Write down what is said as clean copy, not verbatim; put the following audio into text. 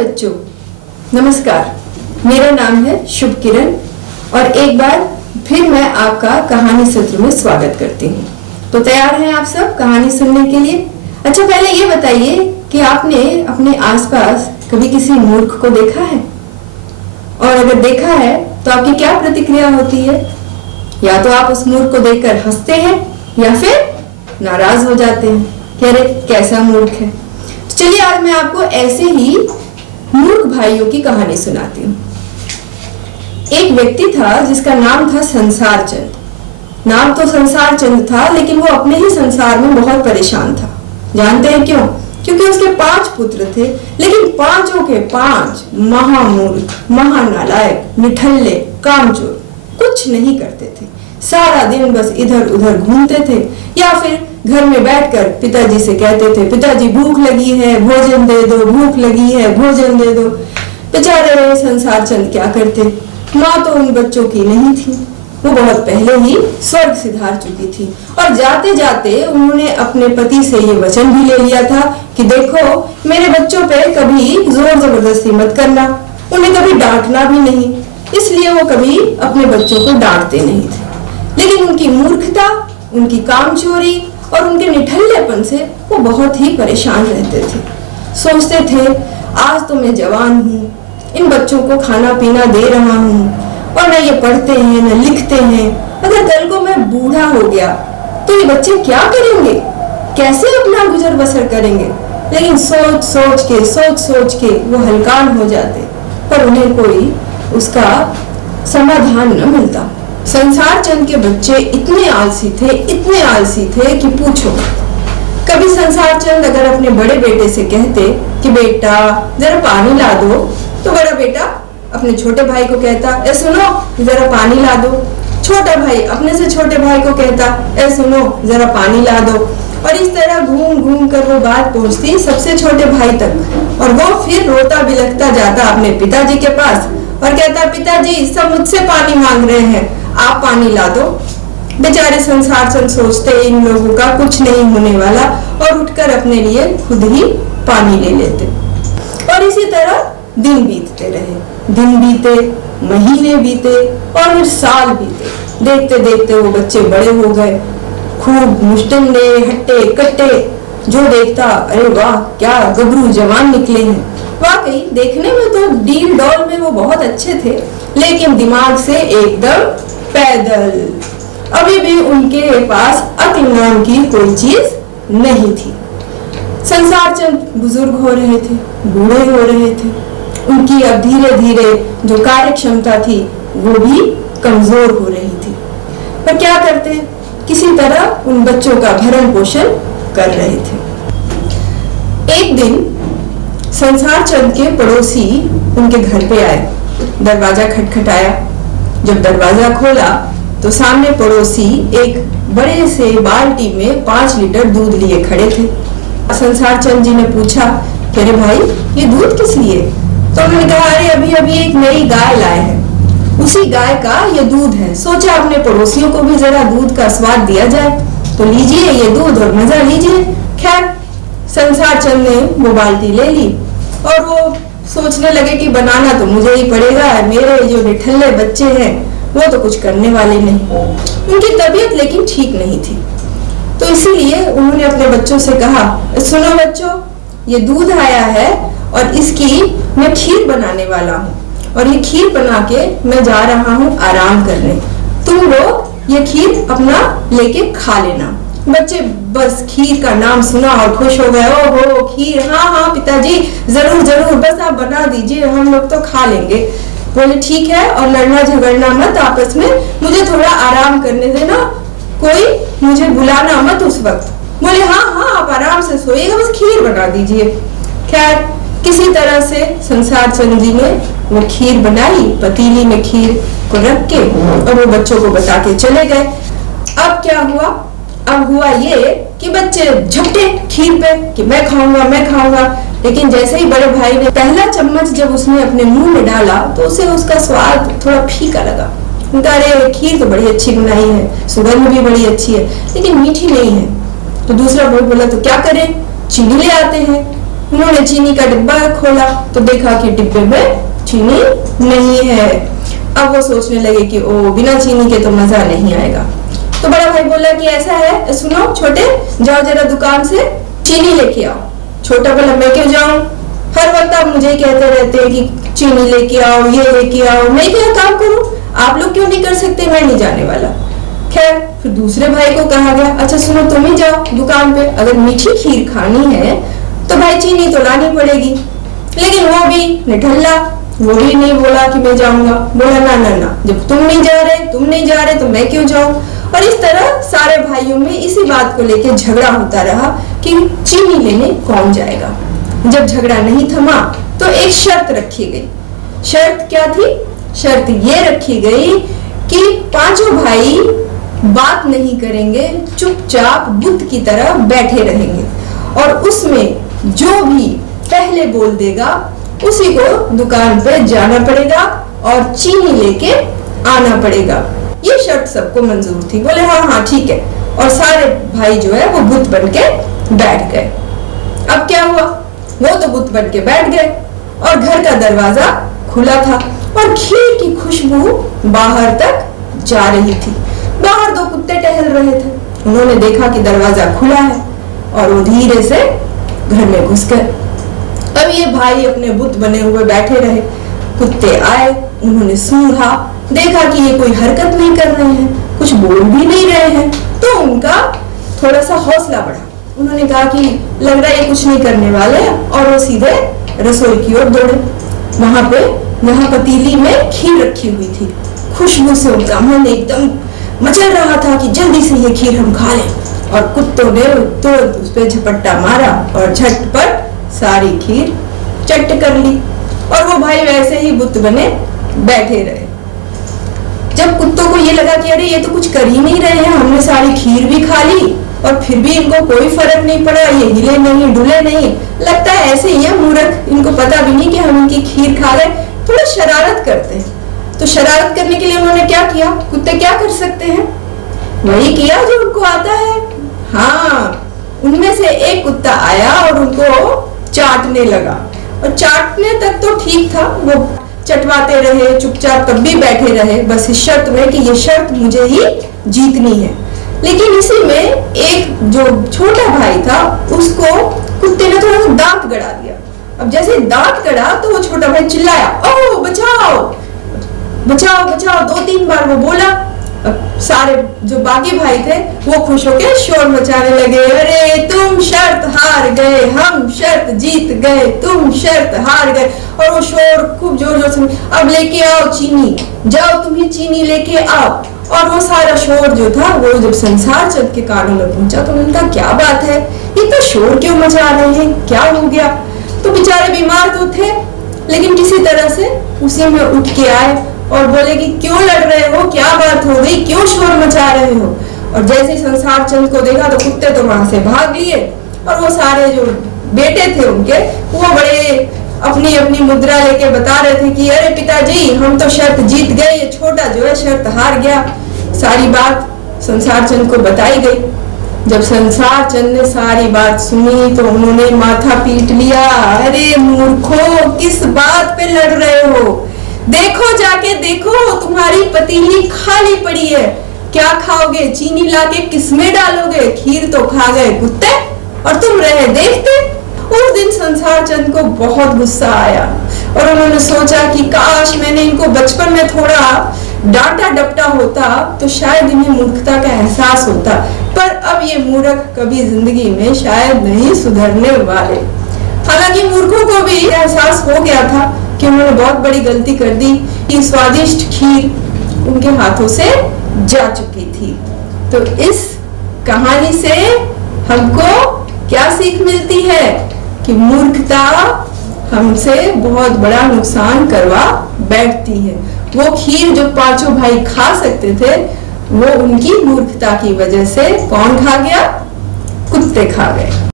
बच्चों, नमस्कार। मेरा नाम है शुभ किरण और एक बार फिर मैं आपका कहानी सत्र में स्वागत करती हूँ। तो तैयार हैं आप सब कहानी सुनने के लिए? अच्छा, पहले ये बताइए कि आपने अपने आसपास कभी किसी मूर्ख को देखा है? और अगर देखा है तो आपकी क्या प्रतिक्रिया होती है? या तो आप उस मूर्ख को देखकर हंसते हैं या फिर नाराज हो जाते हैं कि अरे कैसा मूर्ख है। तो चलिए आज मैं आपको ऐसे ही मूर्ख भाइयों की कहानी सुनाती हूँ। एक व्यक्ति था जिसका नाम था संसार चंद। नाम तो संसार चंद था, लेकिन वो अपने ही संसार में बहुत परेशान था। जानते हैं क्यों? क्योंकि उसके 5 पुत्र थे, लेकिन पांचों के 5 महामूर्ख, महानालायक, निठल्ले, कामचोर, कुछ नहीं करते थे। सारा दिन बस इधर उधर घूमते थे या फिर घर में बैठकर पिताजी से कहते थे, पिताजी भूख लगी है, भोजन दे दो, भूख लगी है, भोजन दे दो। बेचारे संसार चंद क्या करते? माँ तो उन बच्चों की नहीं थी, वो बहुत पहले ही स्वर्ग सिधार चुकी थी। और जाते जाते उन्होंने अपने पति से ये वचन भी ले लिया था कि देखो, मेरे बच्चों पे कभी जोर जबरदस्ती मत करना, उन्हें कभी डांटना भी नहीं। इसलिए वो कभी अपने बच्चों को डांटते नहीं थे। लेकिन उनकी मूर्खता, उनकी कामचोरी और उनके निठल्लेपन से वो बहुत ही परेशान रहते थे। सोचते थे, आज तो मैं जवान हूँ, इन बच्चों को खाना पीना दे रहा हूँ और न ये पढ़ते हैं न लिखते हैं। अगर कल को मैं बूढ़ा हो गया तो ये बच्चे क्या करेंगे, कैसे अपना गुजर बसर करेंगे? लेकिन सोच सोच के वो हलकान हो जाते, पर उन्हें कोई उसका समाधान न मिलता। संसार चंद के बच्चे इतने आलसी थे कि पूछो। कभी संसार चंद अगर अपने बड़े बेटे से कहते कि बेटा जरा पानी ला दो, तो बड़ा बेटा अपने छोटे भाई को कहता, ए सुनो जरा पानी ला दो। छोटा भाई अपने से छोटे भाई को कहता, ए सुनो जरा पानी ला दो। और इस तरह घूम घूम कर वो बात पहुंचती सबसे छोटे भाई तक, और वो फिर रोता बिलखता जाता अपने पिताजी के पास और कहता, पिताजी सब मुझसे पानी मांग रहे हैं, आप पानी ला दो। बेचारे संसार चंद सोचते इन लोगों का कुछ नहीं होने वाला और उठकर अपने लिए खुद ही पानी ले लेते। और इसी तरह दिन बीतते रहे। दिन बीते, महीने बीते और फिर साल बीते। देखते देखते वो बच्चे बड़े हो गए, खूब मुश्तंडे, हट्टे कट्टे। जो देखता, अरे वाह क्या गबरू जवान निकले हैं। वाकई देखने में तो डील डॉल में वो बहुत अच्छे थे, लेकिन दिमाग से एकदम पैदल। अभी भी उनके पास अक्ल नाम की कोई चीज नहीं थी। संसार चंद बुजुर्ग हो रहे थे, बूढ़े हो रहे थे। उनकी अब धीरे धीरे जो कार्य क्षमता थी वो भी कमजोर हो रही थी। पर क्या करते, किसी तरह उन बच्चों का भरण पोषण कर रहे थे। एक दिन संसार चंद के पड़ोसी उनके घर पे आए। दरवाजा खटखटाया। जब दरवाजा खोला तो सामने पड़ोसी एक बड़े से बाल्टी में 5 लीटर दूध लिए खड़े थे। संसार चंद जी ने पूछा, अरे भाई ये दूध किस लिए? तो उन्होंने कहा, अरे अभी अभी एक नई गाय लाए हैं, उसी गाय का ये दूध है। सोचा अपने पड़ोसियों को भी जरा दूध का स्वाद दिया जाए, तो लीजिए ये दूध और मजा लीजिए। खैर संसार चंद ने वो बाल्टी ले ली और वो सोचने लगे कि बनाना तो मुझे ही पड़ेगा, मेरे जो निठल्ले बच्चे हैं वो तो कुछ करने वाले नहीं। उनकी तबीयत लेकिन ठीक नहीं थी, तो इसीलिए उन्होंने अपने बच्चों से कहा, सुनो बच्चों, ये दूध आया है और इसकी मैं खीर बनाने वाला हूँ और ये खीर बना के मैं जा रहा हूँ आराम करने। तुम लोग ये खीर अपना लेके खा लेना। बच्चे बस खीर का नाम सुना और खुश हो गए। ओहो खीर, हाँ हाँ पिताजी जरूर जरूर, बस आप बना दीजिए, हम लोग तो खा लेंगे। बोले ठीक है, और लड़ना झगड़ना मत आपस में, मुझे थोड़ा आराम करने देना, कोई मुझे बुलाना मत उस वक्त। बोले हाँ हाँ आप आराम से सोइएगा, बस खीर बना दीजिए। खैर किसी तरह से संसार चंद जी ने वो खीर बनाई, पतीली में खीर को रख के, और वो बच्चों को बता के चले गए। अब क्या हुआ? अब हुआ ये कि बच्चे झपटे खीर पे कि मैं खाऊंगा। लेकिन जैसे ही बड़े भाई ने पहला चम्मच जब उसने अपने मुंह में डाला तो उसे उसका स्वाद थोड़ा फीका लगा। उनका, अरे खीर तो बड़ी अच्छी बनाई है, सुगंध भी बड़ी अच्छी है, लेकिन मीठी नहीं है। तो दूसरा भाई बोला, तो क्या करें, चीनी ले आते हैं। उन्होंने चीनी का डिब्बा खोला तो देखा कि डिब्बे में चीनी नहीं है। अब वो सोचने लगे कि ओ बिना चीनी के तो मजा नहीं आएगा। तो बड़ा भाई बोला कि ऐसा है, सुनो छोटे, जाओ जरा दुकान से चीनी लेके आओ। छोटा बोला मैं क्यों जाऊं, हर वक्त आप मुझे कहते रहते हैं कि चीनी लेके आओ, ये लेके आओ, मैं क्या काम करूं, आप लोग क्यों नहीं कर सकते, मैं नहीं जाने वाला। खैर फिर दूसरे भाई को कहा गया, अच्छा सुनो तुम ही जाओ दुकान पे, अगर मीठी खीर खानी है तो भाई चीनी तो लानी पड़ेगी। लेकिन वो भी निठल्ला, वो भी नहीं बोला कि मैं जाऊंगा, बोला ना ना ना, जब तुम नहीं जा रहे तो मैं क्यों जाऊं। और इस तरह सारे भाइयों में इसी बात को लेकर झगड़ा होता रहा कि चीनी लेने कौन जाएगा। जब झगड़ा नहीं थमा तो एक शर्त रखी गई। शर्त क्या थी? शर्त ये रखी गई कि पांचों भाई बात नहीं करेंगे, चुपचाप बुत की तरह बैठे रहेंगे और उसमें जो भी पहले बोल देगा उसी को दुकान पे जाना पड़ेगा और चीनी लेके आना पड़ेगा। ये शर्त सबको मंजूर थी, बोले हाँ हाँ ठीक है। और सारे भाई जो है वो बुत बन के बैठ गए। अब क्या हुआ, वो तो बुत बन के बैठ गए और घर का दरवाजा खुला था और खीर की खुशबू बाहर तक जा रही थी। बाहर दो कुत्ते टहल रहे थे, उन्होंने देखा कि दरवाजा खुला है और वो धीरे से घर में घुस गए। अब ये भाई अपने बुत बने हुए बैठे रहे, कुत्ते आए, उन्होंने सूंघा, देखा कि ये कोई हरकत नहीं कर रहे हैं, कुछ बोल भी नहीं रहे हैं, तो उनका थोड़ा सा हौसला बढ़ा। उन्होंने कहा कि लग रहा है ये कुछ नहीं करने वाले, और वो सीधे रसोई की ओर दौड़े। वहां पे जहाँ पतीली में खीर रखी हुई थी, खुशबू से उनका मन एकदम मचल रहा था कि जल्दी से ये खीर हम खा लें। और कुत्तों ने तुरंत उस पर झपट्टा मारा और झटपट सारी खीर चट कर ली और वो भाई वैसे ही बुत बने बैठे रहे। जब कुत्तों को ये लगा कि अरे ये तो कुछ कर ही नहीं रहे हैं, हमने सारी खीर भी खा ली और फिर भी इनको कोई फर्क नहीं पड़ा, ये हिले नहीं डुले नहीं, लगता है ऐसे ही है मूर्ख, इनको पता भी नहीं कि हम इनकी खीर खा गए, थोड़ा शरारत करते हैं। तो शरारत करने के लिए उन्होंने क्या किया, कुत्ते क्या कर सकते हैं, वही किया जो उनको आता है। हाँ, उनमें से एक कुत्ता आया और उनको चाटने लगा, और चाटने तक तो ठीक था, वो चटवाते रहे, चुपचाप तब भी बैठे रहे, बस इस शर्त में कि ये शर्त मुझे ही जीतनी है। लेकिन इसी में एक जो छोटा भाई था उसको कुत्ते ने थोड़ा सा दांत गड़ा दिया। अब जैसे दांत गड़ा तो वो छोटा भाई चिल्लाया, ओ बचाओ बचाओ बचाओ, 2-3 बार वो बोला। अब सारे जो बाकी भाई थे वो खुश होके शोर मचाने लगे, अरे तुम शर्त हार गए, हम शर्त जीत गए, तुम शर्त हार गए। और वो शोर खूब जोर जोर से, अब लेके आओ चीनी, जाओ तुम ही चीनी लेके आओ। और वो सारा शोर जो था वो जब संसार चंद के कानों में पहुंचा तो उन्होंने कहा क्या बात है, इतना शोर क्यों मचा रहे हैं, क्या हो गया। तो बेचारे बीमार तो थे लेकिन किसी तरह से उसी में उठ के आए और बोले कि क्यों लड़ रहे हो, क्या बात हो गई, क्यों शोर मचा रहे हो। और जैसे संसार चंद को देखा तो कुत्ते तो वहां से भाग लिए और वो सारे जो बेटे थे उनके वो बड़े अपनी अपनी मुद्रा लेके बता रहे थे कि अरे पिताजी हम तो शर्त जीत गए, ये छोटा जो है शर्त हार गया। सारी बात संसार चंद को बताई गई। जब संसार चंद ने सारी बात सुनी तो उन्होंने माथा पीट लिया, अरे मूर्खों किस बात पे लड़ रहे हो, देखो जाके देखो तुम्हारी पतीली खाली पड़ी है, क्या खाओगे, चीनी लाके किसमें डालोगे, खीर तो खा गए कुत्ते और तुम रहे देखते। उस दिन संसार चंद को बहुत गुस्सा आया और उन्होंने सोचा कि काश मैंने इनको बचपन में थोड़ा डांटा डपटा होता तो शायद इन्हें मूर्खता का एहसास होता, पर अब ये मूर्ख कभी जिंदगी में शायद नहीं सुधरने वाले। हालांकि मूर्खों को भी एहसास हो गया था कि उन्होंने बहुत बड़ी गलती कर दी कि स्वादिष्ट खीर उनके हाथों से जा चुकी थी। तो इस कहानी से हमको क्या सीख मिलती है कि मूर्खता हमसे बहुत बड़ा नुकसान करवा बैठती है। वो खीर जो पांचों भाई खा सकते थे वो उनकी मूर्खता की वजह से कौन खा गया, कुत्ते खा गए।